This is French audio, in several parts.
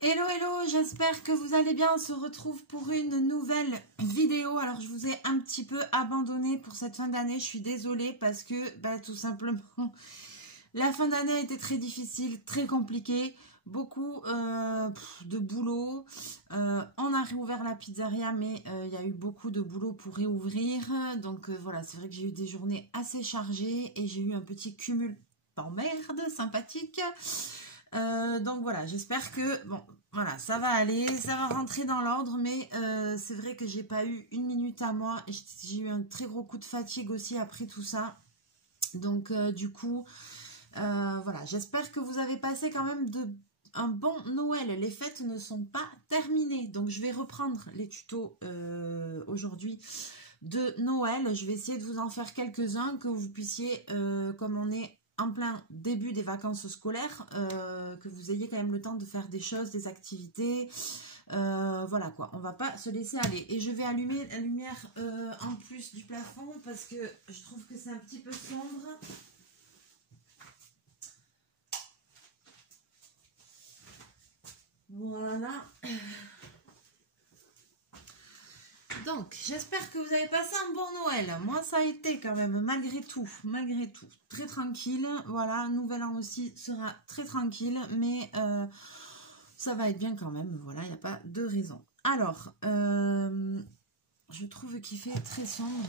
Hello, hello, j'espère que vous allez bien. On se retrouve pour une nouvelle vidéo. Alors, je vous ai un petit peu abandonné pour cette fin d'année. Je suis désolée parce que, tout simplement, la fin d'année a été très difficile, très compliquée. Beaucoup de boulot. On a réouvert la pizzeria, mais il y a eu beaucoup de boulot pour réouvrir. Donc, voilà, c'est vrai que j'ai eu des journées assez chargées et j'ai eu un petit cumul d'emmerde sympathique. Donc voilà, j'espère que bon, voilà, ça va aller, ça va rentrer dans l'ordre, mais c'est vrai que j'ai pas eu une minute à moi. J'ai eu un très gros coup de fatigue aussi après tout ça. Donc du coup, voilà, j'espère que vous avez passé quand même un bon Noël. Les fêtes ne sont pas terminées, donc je vais reprendre les tutos aujourd'hui de Noël. Je vais essayer de vous en faire quelques-uns que vous puissiez, comme on est en plein début des vacances scolaires, que vous ayez quand même le temps de faire des choses, des activités, voilà quoi, on va pas se laisser aller. Et je vais allumer la lumière en plus du plafond parce que je trouve que c'est un petit peu sombre. Voilà. Donc, j'espère que vous avez passé un bon Noël. Moi, ça a été quand même, malgré tout, très tranquille. Voilà, Nouvel An aussi sera très tranquille, mais ça va être bien quand même. Voilà, il n'y a pas de raison. Alors, je trouve qu'il fait très sombre.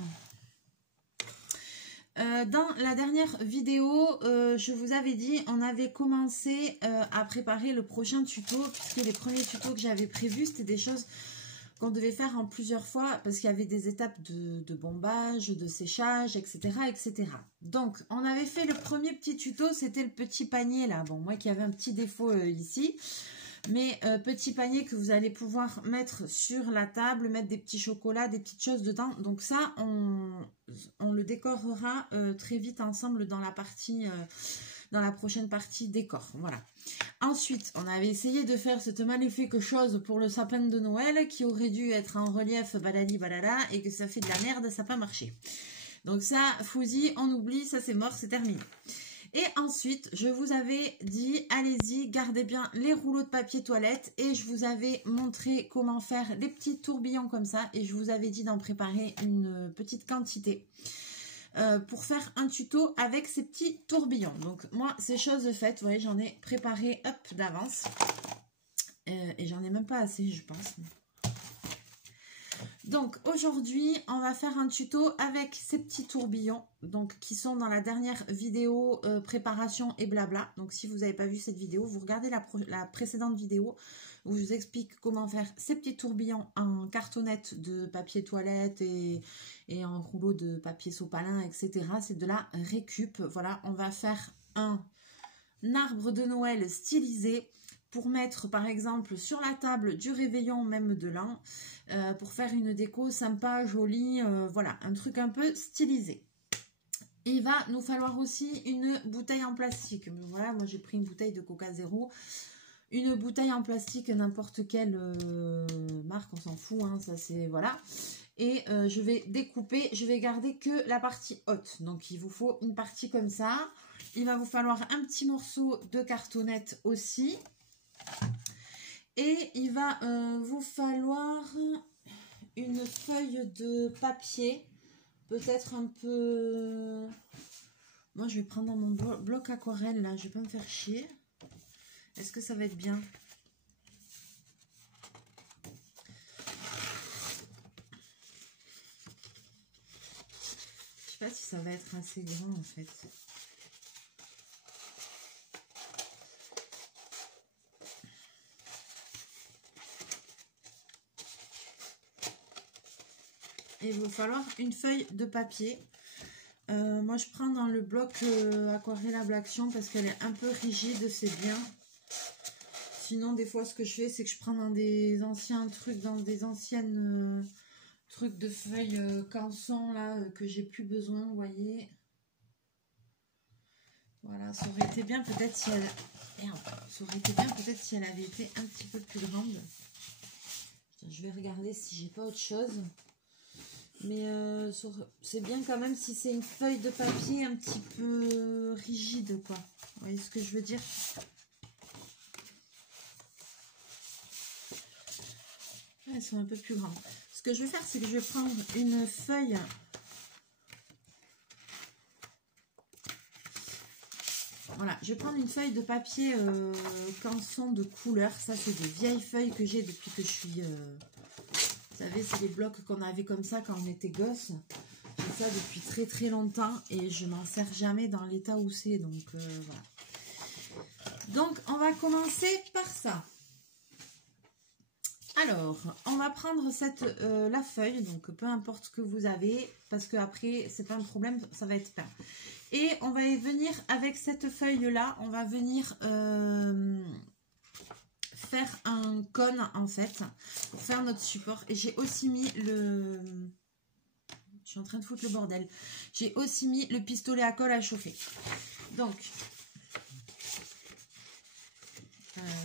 Dans la dernière vidéo, je vous avais dit, on avait commencé à préparer le prochain tuto, puisque les premiers tutos que j'avais prévus, c'était des choses qu'on devait faire en plusieurs fois parce qu'il y avait des étapes de bombage, de séchage, etc., etc. Donc, on avait fait le premier petit tuto, c'était le petit panier là. Bon, moi qui avais un petit défaut ici, mais petit panier que vous allez pouvoir mettre sur la table, mettre des petits chocolats, des petites choses dedans. Donc ça, on le décorera très vite ensemble dans la partie... dans la prochaine partie décor, voilà. Ensuite, on avait essayé de faire cette magnifique chose pour le sapin de Noël qui aurait dû être en relief balali balala et que ça fait de la merde, ça n'a pas marché. Donc ça, fousi, on oublie, ça c'est mort, c'est terminé. Et ensuite, je vous avais dit, allez-y, gardez bien les rouleaux de papier toilette et je vous avais montré comment faire les petits tourbillons comme ça et je vous avais dit d'en préparer une petite quantité. Pour faire un tuto avec ces petits tourbillons. Donc moi c'est chose faite, vous voyez, j'en ai préparé hop d'avance et j'en ai même pas assez je pense. Donc aujourd'hui on va faire un tuto avec ces petits tourbillons donc qui sont dans la dernière vidéo préparation et blabla. Donc si vous n'avez pas vu cette vidéo, vous regardez la précédente vidéo où je vous explique comment faire ces petits tourbillons en cartonnette de papier toilette et en rouleau de papier sopalin, etc. C'est de la récup. Voilà, on va faire un arbre de Noël stylisé pour mettre par exemple sur la table du réveillon, même de l'an, pour faire une déco sympa, jolie, voilà, un truc un peu stylisé. Il va nous falloir aussi une bouteille en plastique. Voilà, moi j'ai pris une bouteille de Coca Zéro. Une bouteille en plastique, n'importe quelle marque, on s'en fout, hein, ça c'est, voilà. Et je vais découper, je vais garder que la partie haute. Donc il vous faut une partie comme ça. Il va vous falloir un petit morceau de cartonnette aussi. Et il va vous falloir une feuille de papier, peut-être un peu... Moi je vais prendre mon bloc aquarelle là, je vais pas me faire chier. Est-ce que ça va être bien? Je sais pas si ça va être assez grand en fait. Et il va vous falloir une feuille de papier. Moi je prends dans le bloc Aquarellable Action parce qu'elle est un peu rigide, c'est bien. Sinon, des fois, ce que je fais, c'est que je prends dans des anciens trucs, dans des anciennes trucs de feuilles canson, là, que j'ai plus besoin, vous voyez. Voilà, ça aurait été bien peut-être si elle... Merde, ça aurait été bien peut-être si elle avait été un petit peu plus grande. Je vais regarder si j'ai pas autre chose. Mais c'est bien quand même si c'est une feuille de papier un petit peu rigide, quoi. Vous voyez ce que je veux dire? Elles sont un peu plus grandes. Ce que je vais faire, c'est que je vais prendre une feuille. Voilà, je vais prendre une feuille de papier canson de couleur. Ça, c'est des vieilles feuilles que j'ai depuis que je suis... vous savez, c'est des blocs qu'on avait comme ça quand on était gosse. J'ai ça depuis très très longtemps et je m'en sers jamais dans l'état où c'est. Donc, voilà. Donc, on va commencer par ça. Alors, on va prendre la feuille, donc peu importe ce que vous avez, parce que après c'est pas un problème, ça va être peint. Et on va venir avec cette feuille-là, on va venir faire un cône en fait, pour faire notre support. Et j'ai aussi mis le... Je suis en train de foutre le bordel. J'ai aussi mis le pistolet à colle à chauffer. Donc,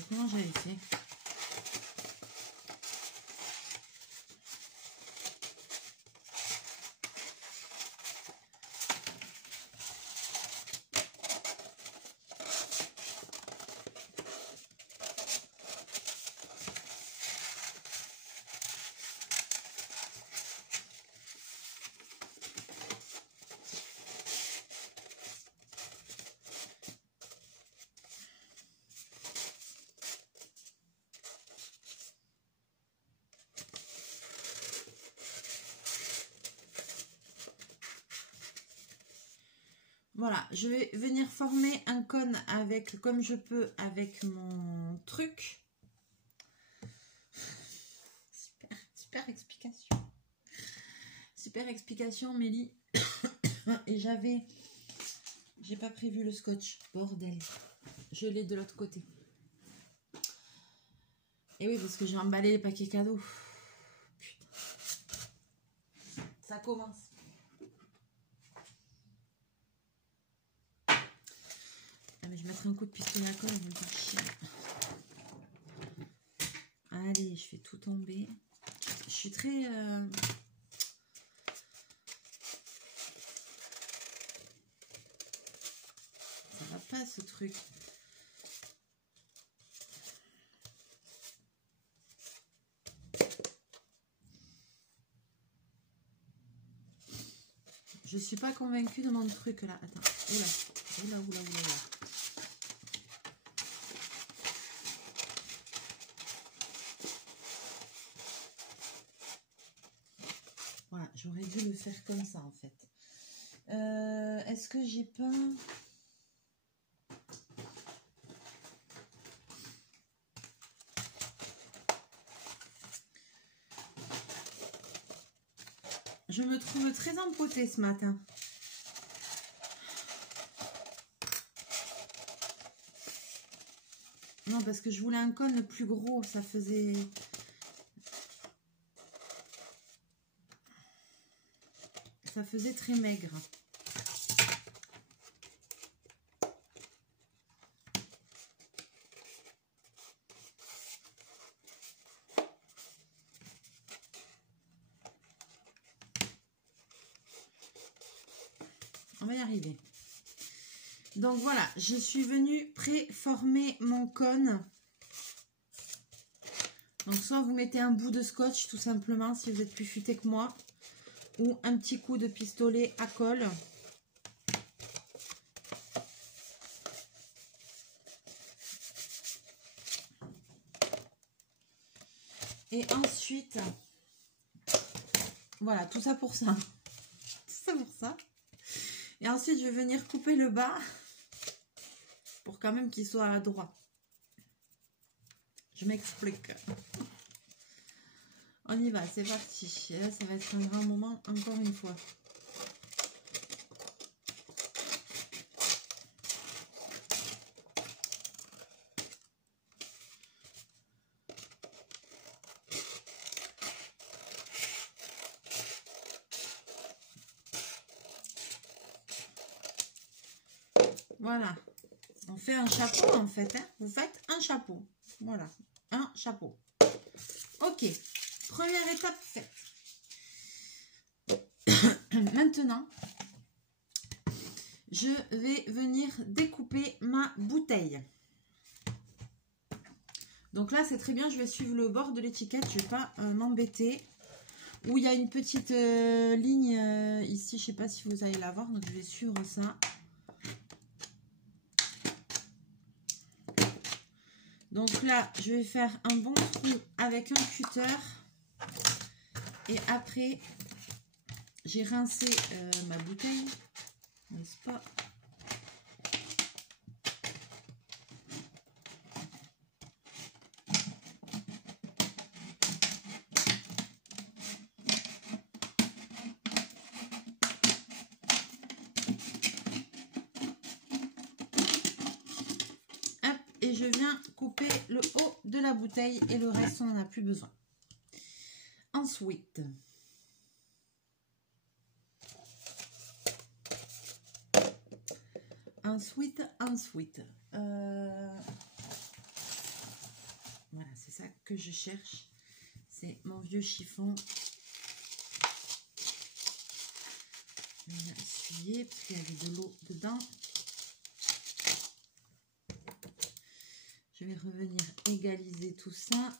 comment j'avais fait ? Voilà, je vais venir former un cône avec, comme je peux, avec mon truc. Super explication. Super explication, Mélie. Et j'ai pas prévu le scotch. Bordel. Je l'ai de l'autre côté. Et oui, parce que j'ai emballé les paquets cadeaux. Putain. Ça commence. Je vais mettre un coup de pistolet à colle, on va faire chier. Allez, je fais tout tomber. Je suis très... Ça va pas ce truc. Je suis pas convaincue de mon truc là. Attends. Oula. Voilà, j'aurais dû le faire comme ça en fait. Est-ce que j'ai pas... Je me trouve très empotée ce matin. Non, parce que je voulais un cône plus gros, ça faisait... Ça faisait très maigre. On va y arriver. Donc voilà, je suis venue préformer mon cône. Donc soit vous mettez un bout de scotch tout simplement si vous êtes plus futé que moi. Ou un petit coup de pistolet à colle. Et ensuite, voilà, tout ça pour ça. Tout ça pour ça. Et ensuite, je vais venir couper le bas pour quand même qu'il soit droit. Je m'explique. On y va, c'est parti. Et là, ça va être un grand moment, encore une fois. Voilà. On fait un chapeau, en fait. Hein. Vous faites un chapeau. Voilà. Un chapeau. Ok. Première étape faite. Maintenant, je vais venir découper ma bouteille. Donc là, c'est très bien. Je vais suivre le bord de l'étiquette. Je ne vais pas m'embêter. Où il y a une petite ligne ici. Je ne sais pas si vous allez la voir. Donc, je vais suivre ça. Donc là, je vais faire un bon trou avec un cutter. Et après, j'ai rincé ma bouteille. N'est-ce pas ? Et je viens couper le haut de la bouteille et le reste, on n'en a plus besoin. Ensuite, voilà, c'est ça que je cherche. C'est mon vieux chiffon. Je vais essuyer parce qu'il y avait de l'eau dedans. Je vais revenir égaliser tout ça.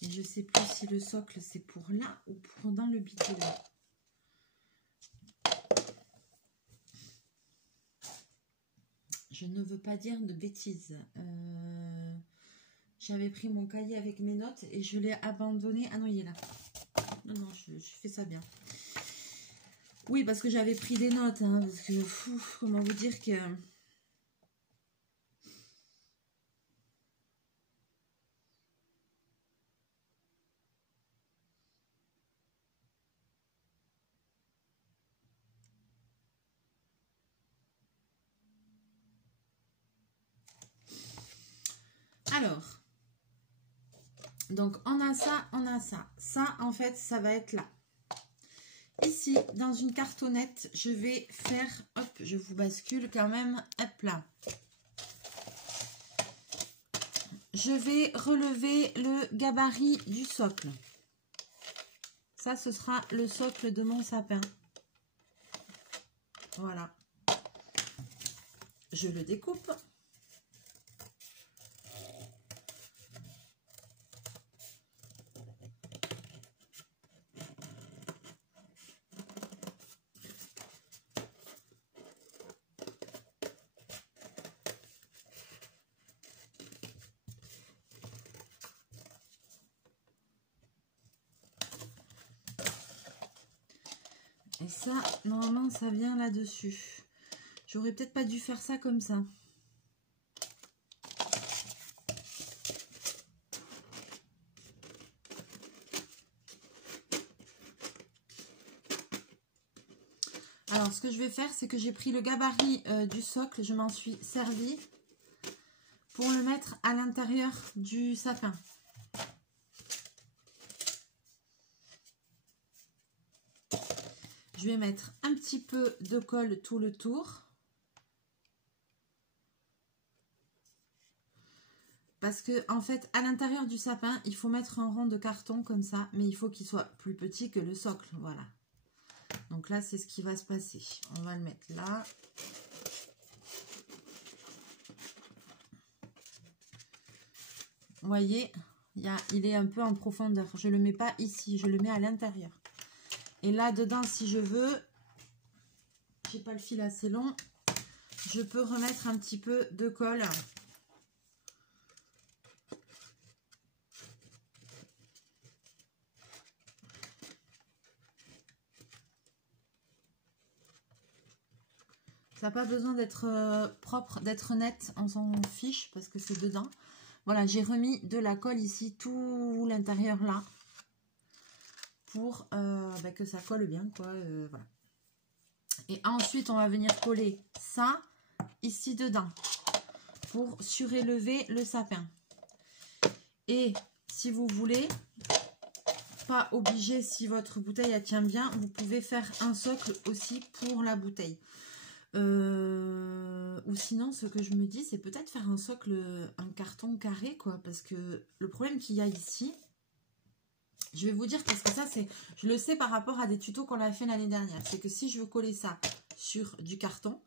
Et je ne sais plus si le socle c'est pour là ou pour dans le bidet. Je ne veux pas dire de bêtises. J'avais pris mon cahier avec mes notes et je l'ai abandonné. Ah non, il est là. Non, non, je fais ça bien. Oui, parce que j'avais pris des notes. Hein, parce que, comment vous dire que... Alors, donc on a ça, on a ça. Ça, en fait, ça va être là. Ici, dans une cartonnette, je vais faire, hop, je vous bascule quand même, hop là. Je vais relever le gabarit du socle. Ça, ce sera le socle de mon sapin. Voilà. Je le découpe. Et ça, normalement, ça vient là-dessus. J'aurais peut-être pas dû faire ça comme ça. Alors, ce que je vais faire, c'est que j'ai pris le gabarit du socle. Je m'en suis servi pour le mettre à l'intérieur du sapin. Je vais mettre un petit peu de colle tout le tour. Parce que, en fait, à l'intérieur du sapin, il faut mettre un rond de carton comme ça. Mais il faut qu'il soit plus petit que le socle. Voilà. Donc là, c'est ce qui va se passer. On va le mettre là. Vous voyez, il est un peu en profondeur. Je ne le mets pas ici, je le mets à l'intérieur. Et là, dedans, si je veux, j'ai pas le fil assez long, je peux remettre un petit peu de colle. Ça n'a pas besoin d'être propre, d'être net, on s'en fiche parce que c'est dedans. Voilà, j'ai remis de la colle ici, tout l'intérieur là, pour que ça colle bien, quoi. Voilà. Et ensuite, on va venir coller ça ici dedans pour surélever le sapin. Et si vous voulez, pas obligé, si votre bouteille elle tient bien, vous pouvez faire un socle aussi pour la bouteille. Ou sinon, ce que je me dis, c'est peut-être faire un socle, un carton carré, quoi. Parce que le problème qu'il y a ici, je vais vous dire, parce que ça, c'est, je le sais par rapport à des tutos qu'on a fait l'année dernière. C'est que si je veux coller ça sur du carton,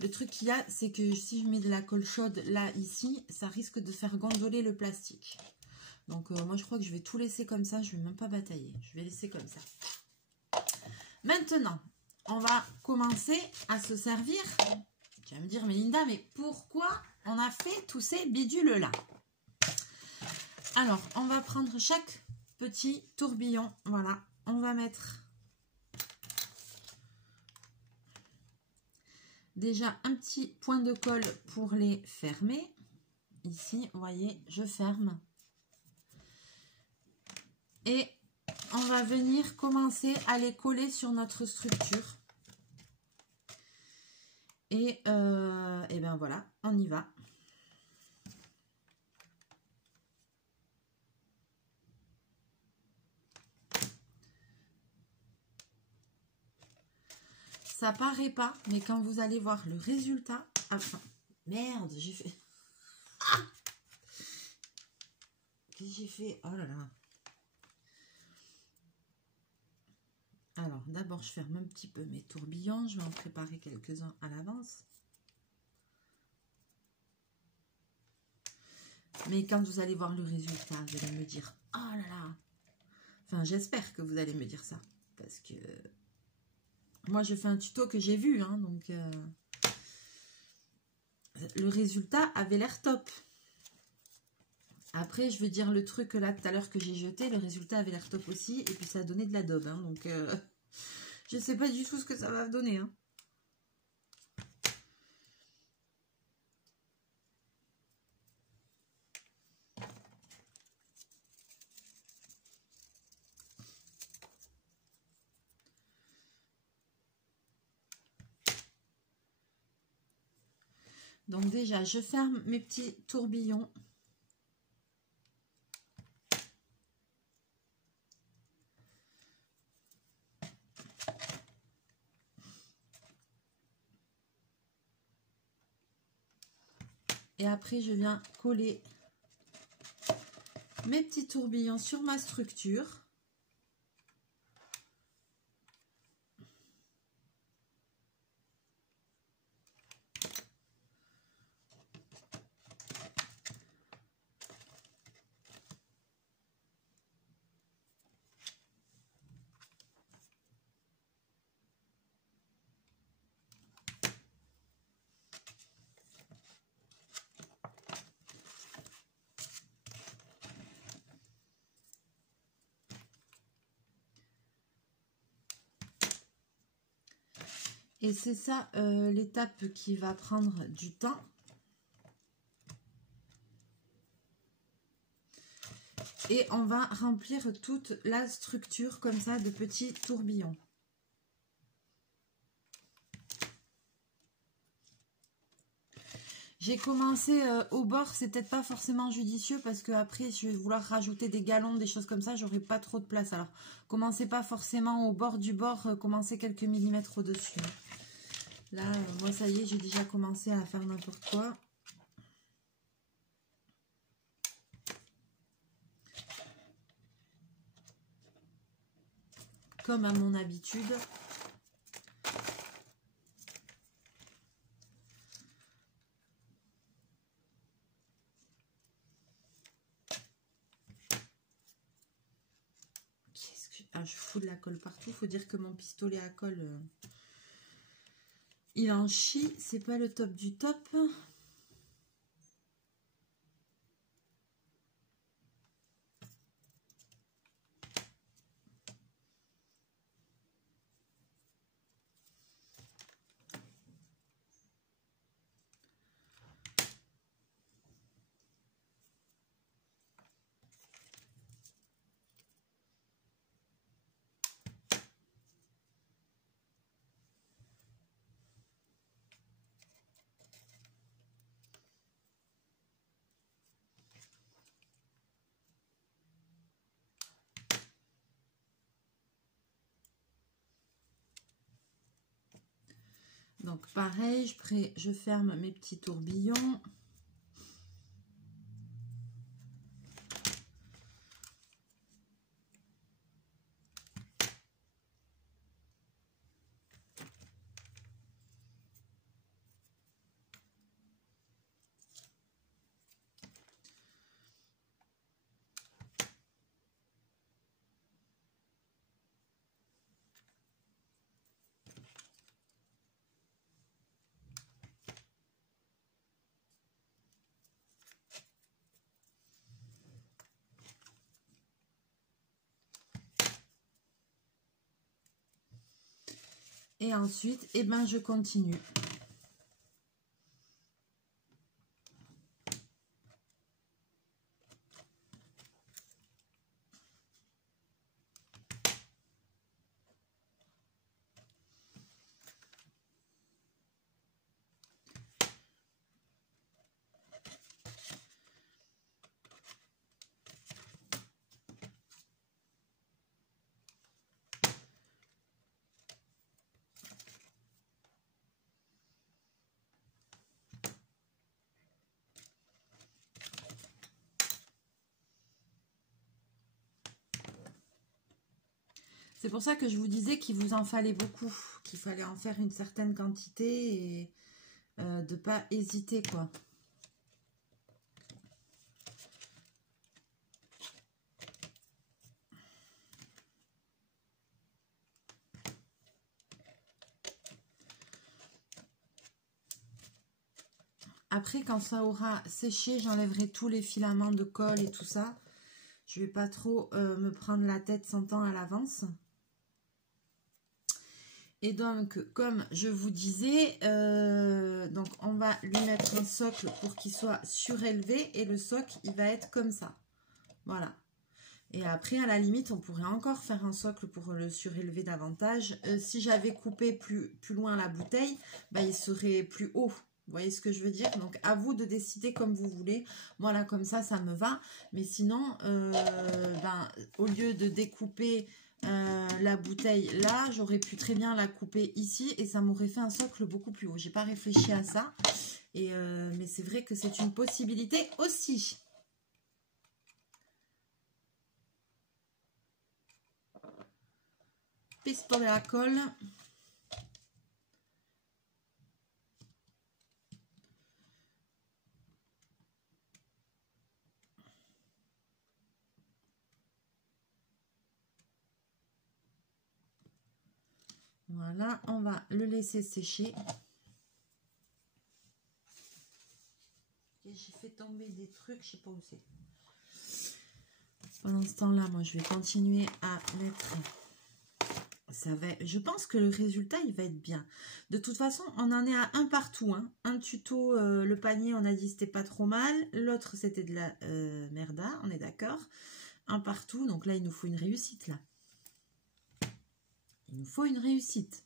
le truc qu'il y a, c'est que si je mets de la colle chaude là, ici, ça risque de faire gondoler le plastique. Donc, moi, je crois que je vais tout laisser comme ça. Je ne vais même pas batailler. Je vais laisser comme ça. Maintenant, on va commencer à se servir. Tu vas me dire, mais Linda, mais pourquoi on a fait tous ces bidules-là? Alors, on va prendre chaque petit tourbillon. Voilà, on va mettre déjà un petit point de colle pour les fermer. Ici, vous voyez, je ferme. Et on va venir commencer à les coller sur notre structure. Et ben voilà, on y va. Ça paraît pas, mais quand vous allez voir le résultat... Enfin, merde, j'ai fait... Ah, qu'est-ce que j'ai fait? Oh là là. Alors, d'abord, je ferme un petit peu mes tourbillons. Je vais en préparer quelques-uns à l'avance. Mais quand vous allez voir le résultat, vous allez me dire, oh là là. Enfin, j'espère que vous allez me dire ça. Parce que moi, je fais un tuto que j'ai vu. Hein, donc, le résultat avait l'air top. Après, je veux dire le truc là tout à l'heure que j'ai jeté, le résultat avait l'air top aussi. Et puis, ça a donné de la daube. Hein, donc, je ne sais pas du tout ce que ça va donner. Hein. Donc déjà, je ferme mes petits tourbillons. Et après, je viens coller mes petits tourbillons sur ma structure. Et c'est ça l'étape qui va prendre du temps. Et on va remplir toute la structure comme ça de petits tourbillons. J'ai commencé au bord, c'est peut-être pas forcément judicieux parce que après je vais vouloir rajouter des galons, des choses comme ça, j'aurai pas trop de place. Alors commencez pas forcément au bord du bord, commencez quelques millimètres au-dessus. Là, moi ça y est, j'ai déjà commencé à faire n'importe quoi. Comme à mon habitude. Ah, je fous de la colle partout. Il faut dire que mon pistolet à colle, il en chie. C'est pas le top du top. Donc pareil, je ferme mes petits tourbillons. Et ensuite, eh ben, je continue. C'est pour ça que je vous disais qu'il vous en fallait beaucoup, qu'il fallait en faire une certaine quantité et de ne pas hésiter, quoi. Après, quand ça aura séché, j'enlèverai tous les filaments de colle et tout ça. Je ne vais pas trop me prendre la tête 100 ans à l'avance. Et donc, comme je vous disais, donc on va lui mettre un socle pour qu'il soit surélevé. Et le socle, il va être comme ça. Voilà. Et après, à la limite, on pourrait encore faire un socle pour le surélever davantage. Si j'avais coupé plus loin la bouteille, bah, il serait plus haut. Vous voyez ce que je veux dire? Donc, à vous de décider comme vous voulez. Moi, là, comme ça me va. Mais sinon, ben, au lieu de découper la bouteille là, j'aurais pu très bien la couper ici et ça m'aurait fait un socle beaucoup plus haut. J'ai pas réfléchi à ça. Mais c'est vrai que c'est une possibilité aussi. Pistolet à colle. Voilà, on va le laisser sécher. J'ai fait tomber des trucs, je sais pas où c'est. Pendant ce temps-là, moi, je vais continuer à mettre... Ça va, je pense que le résultat, il va être bien. De toute façon, on en est à un partout. Hein. Un tuto, le panier, on a dit c'était pas trop mal. L'autre, c'était de la merda, on est d'accord. Un partout, donc là, il nous faut une réussite, là. Il nous faut une réussite.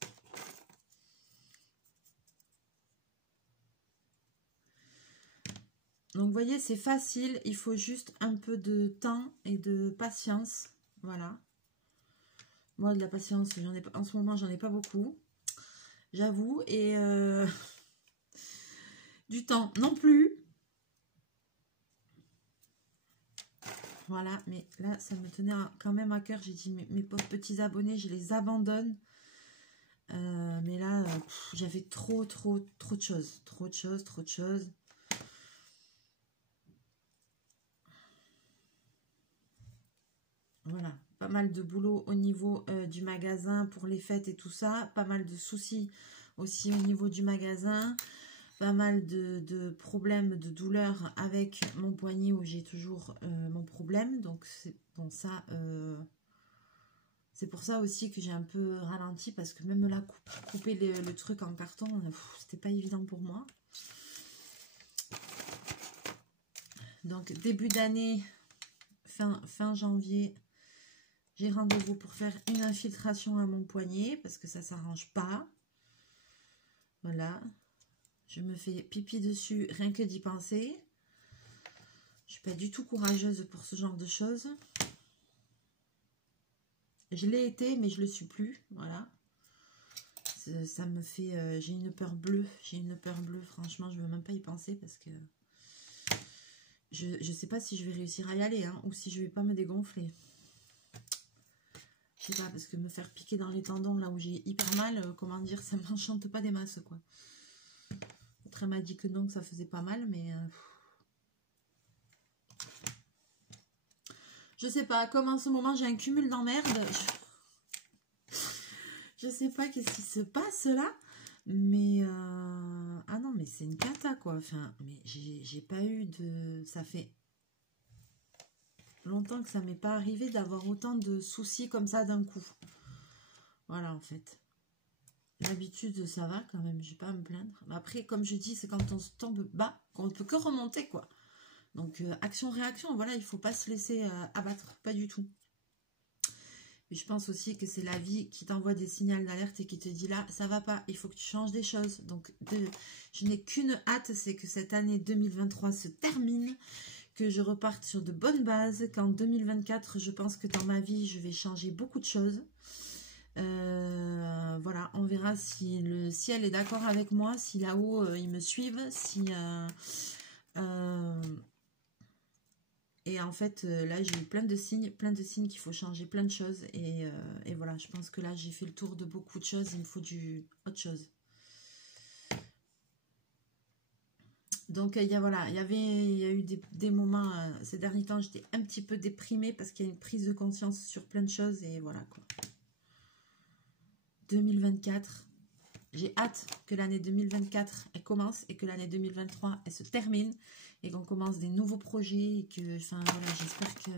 Donc, vous voyez, c'est facile. Il faut juste un peu de temps et de patience. Voilà. Moi, de la patience, en ce moment, j'en ai pas beaucoup. J'avoue. Et du temps non plus. Voilà. Mais là, ça me tenait quand même à cœur. J'ai dit, mes pauvres petits abonnés, je les abandonne. Mais là, j'avais trop de choses. Trop de choses. Voilà, pas mal de boulot au niveau du magasin pour les fêtes et tout ça. Pas mal de soucis aussi au niveau du magasin. Pas mal de problèmes, de douleurs avec mon poignet où j'ai toujours mon problème. Donc, c'est bon, ça... c'est pour ça aussi que j'ai un peu ralenti parce que même là, couper le truc en carton, c'était pas évident pour moi. Donc, début d'année, fin janvier... J'ai rendez-vous pour faire une infiltration à mon poignet parce que ça ne s'arrange pas. Voilà. Je me fais pipi dessus rien que d'y penser. Je ne suis pas du tout courageuse pour ce genre de choses. Je l'ai été, mais je ne le suis plus. Voilà. ça me fait... j'ai une peur bleue. J'ai une peur bleue. Franchement, je ne veux même pas y penser parce que... Je ne sais pas si je vais réussir à y aller, hein, ou si je vais pas me dégonfler. Je sais pas, parce que me faire piquer dans les tendons, là où j'ai hyper mal, comment dire, ça m'enchante pas des masses, quoi. L'autre, elle m'a dit que non, que ça faisait pas mal, mais... je sais pas, comme en ce moment, j'ai un cumul d'emmerdes. Je sais pas qu'est-ce qui se passe, là. Mais... ah non, mais c'est une cata, quoi. Enfin, mais j'ai pas eu de... Ça fait longtemps que ça m'est pas arrivé d'avoir autant de soucis comme ça d'un coup. Voilà, en fait. L'habitude, ça va quand même, je vais pas à me plaindre. Mais après, comme je dis, c'est quand on se tombe bas qu'on ne peut que remonter, quoi. Donc, action-réaction, voilà, il faut pas se laisser abattre, pas du tout. Et je pense aussi que c'est la vie qui t'envoie des signaux d'alerte et qui te dit là, ça va pas, il faut que tu changes des choses. Donc, je n'ai qu'une hâte, c'est que cette année 2023 se termine, que je reparte sur de bonnes bases, qu'en 2024, je pense que dans ma vie, je vais changer beaucoup de choses. Voilà, on verra si le ciel est d'accord avec moi, si là-haut, ils me suivent, si... et en fait, là, j'ai eu plein de signes qu'il faut changer plein de choses. Et voilà, je pense que là, j'ai fait le tour de beaucoup de choses. Il me faut autre chose. Donc, il y a eu des moments, ces derniers temps, j'étais un petit peu déprimée parce qu'il y a une prise de conscience sur plein de choses. Et voilà, quoi. 2024, j'ai hâte que l'année 2024, elle commence et que l'année 2023, elle se termine. Et qu'on commence des nouveaux projets et que, enfin, voilà, j'espère que...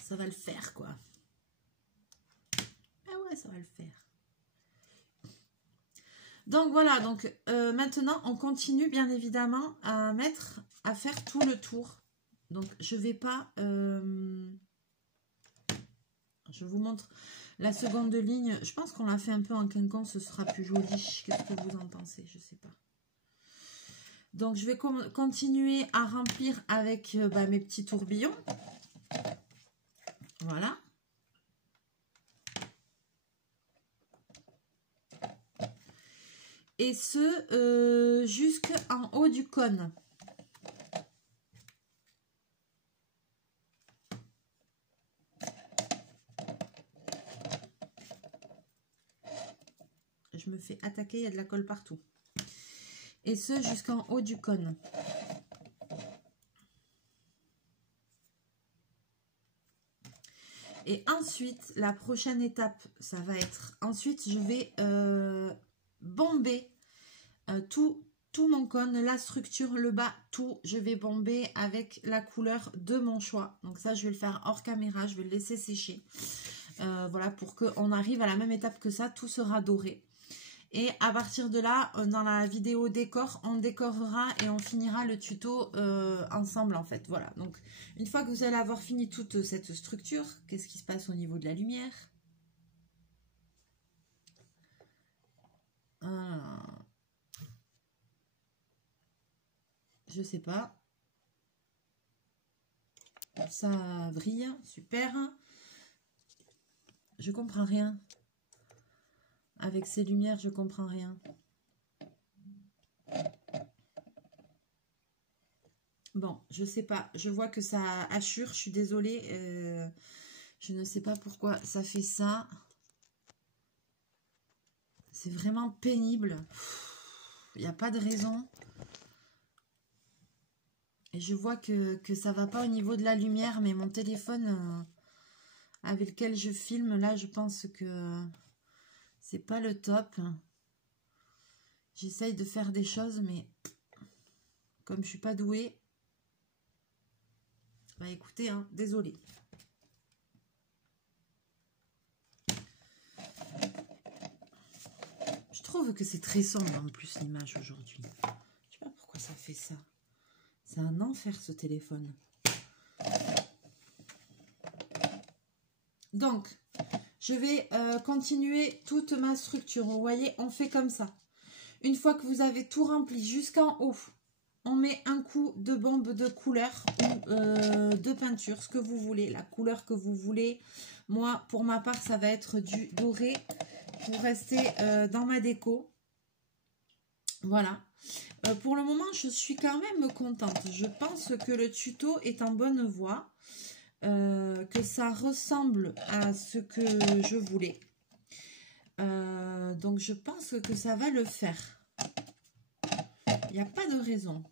ça va le faire, quoi. Ah ouais, ça va le faire. Donc, voilà, donc maintenant, on continue, bien évidemment, à faire tout le tour. Donc, je vais pas... je vous montre la seconde ligne. Je pense qu'on l'a fait un peu en quinconce, ce sera plus joli. Qu'est-ce que vous en pensez? Je sais pas. Donc, je vais continuer à remplir avec mes petits tourbillons. Voilà. Et ce, jusqu'en haut du cône. Je me fais attaquer, il y a de la colle partout. Et ce, jusqu'en haut du cône. Et ensuite, la prochaine étape, ça va être... Ensuite, je vais bomber tout mon cône, la structure, le bas, tout. Je vais bomber avec la couleur de mon choix. Donc ça, je vais le faire hors caméra, je vais le laisser sécher. Voilà, pour qu'on arrive à la même étape que ça, tout sera doré. Et à partir de là, dans la vidéo décor, on décorera et on finira le tuto ensemble en fait. Voilà, donc une fois que vous allez avoir fini toute cette structure, qu'est-ce qui se passe au niveau de la lumière? Je sais pas. Ça brille, super. Je comprends rien. Avec ces lumières, je comprends rien. Bon, je sais pas. Je vois que ça hachure. Je suis désolée. Je ne sais pas pourquoi ça fait ça. C'est vraiment pénible. Il n'y a pas de raison. Et je vois que ça va pas au niveau de la lumière. Mais mon téléphone avec lequel je filme, là, je pense que... c'est pas le top. J'essaye de faire des choses, mais comme je suis pas douée, bah écoutez, hein, désolée. Je trouve que c'est très sombre en plus l'image aujourd'hui. Je sais pas pourquoi ça fait ça. C'est un enfer ce téléphone. Donc, je vais continuer toute ma structure. Vous voyez, on fait comme ça. Une fois que vous avez tout rempli jusqu'en haut, on met un coup de bombe de couleur ou de peinture, ce que vous voulez, la couleur que vous voulez. Moi, pour ma part, ça va être du doré pour rester dans ma déco. Voilà. Pour le moment, je suis quand même contente. Je pense que le tuto est en bonne voie, que ça ressemble à ce que je voulais. Donc, je pense que ça va le faire. Il n'y a pas de raison.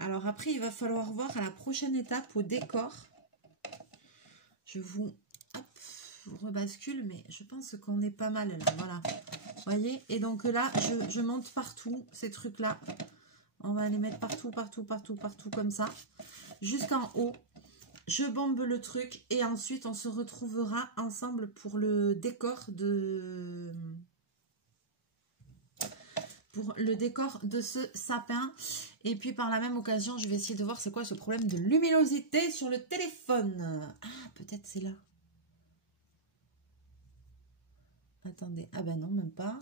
Alors après, il va falloir voir à la prochaine étape au décor. Je vous rebascule, mais je pense qu'on est pas mal là. Voilà. Vous voyez? Et donc là, je monte partout ces trucs-là. On va les mettre partout, partout, partout, partout comme ça. Jusqu'en haut. Je bombe le truc et ensuite on se retrouvera ensemble pour le décor de... ce sapin. Et puis par la même occasion, je vais essayer de voir c'est quoi ce problème de luminosité sur le téléphone. Ah, peut-être c'est là. Attendez, ah ben non, même pas.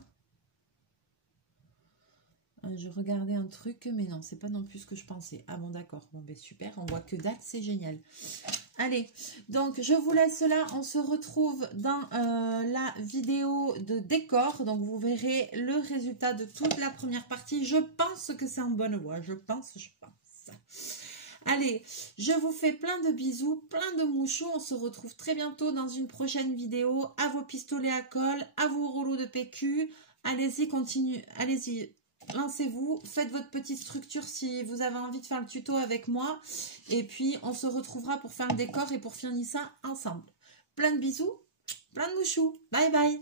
Je regardais un truc, mais non, c'est pas non plus ce que je pensais. Ah bon, d'accord, bon ben super, on voit que dalle, c'est génial. Allez, donc je vous laisse là, on se retrouve dans la vidéo de décor. Donc vous verrez le résultat de toute la première partie. Je pense que c'est en bonne voie, je pense. Allez, je vous fais plein de bisous, plein de mouchous. On se retrouve très bientôt dans une prochaine vidéo. À vos pistolets à colle, à vos rouleaux de PQ. Allez-y, continuez, allez-y. Lancez-vous, faites votre petite structure si vous avez envie de faire le tuto avec moi. Et puis, on se retrouvera pour faire le décor et pour finir ça ensemble. Plein de bisous, plein de mouchous. Bye bye.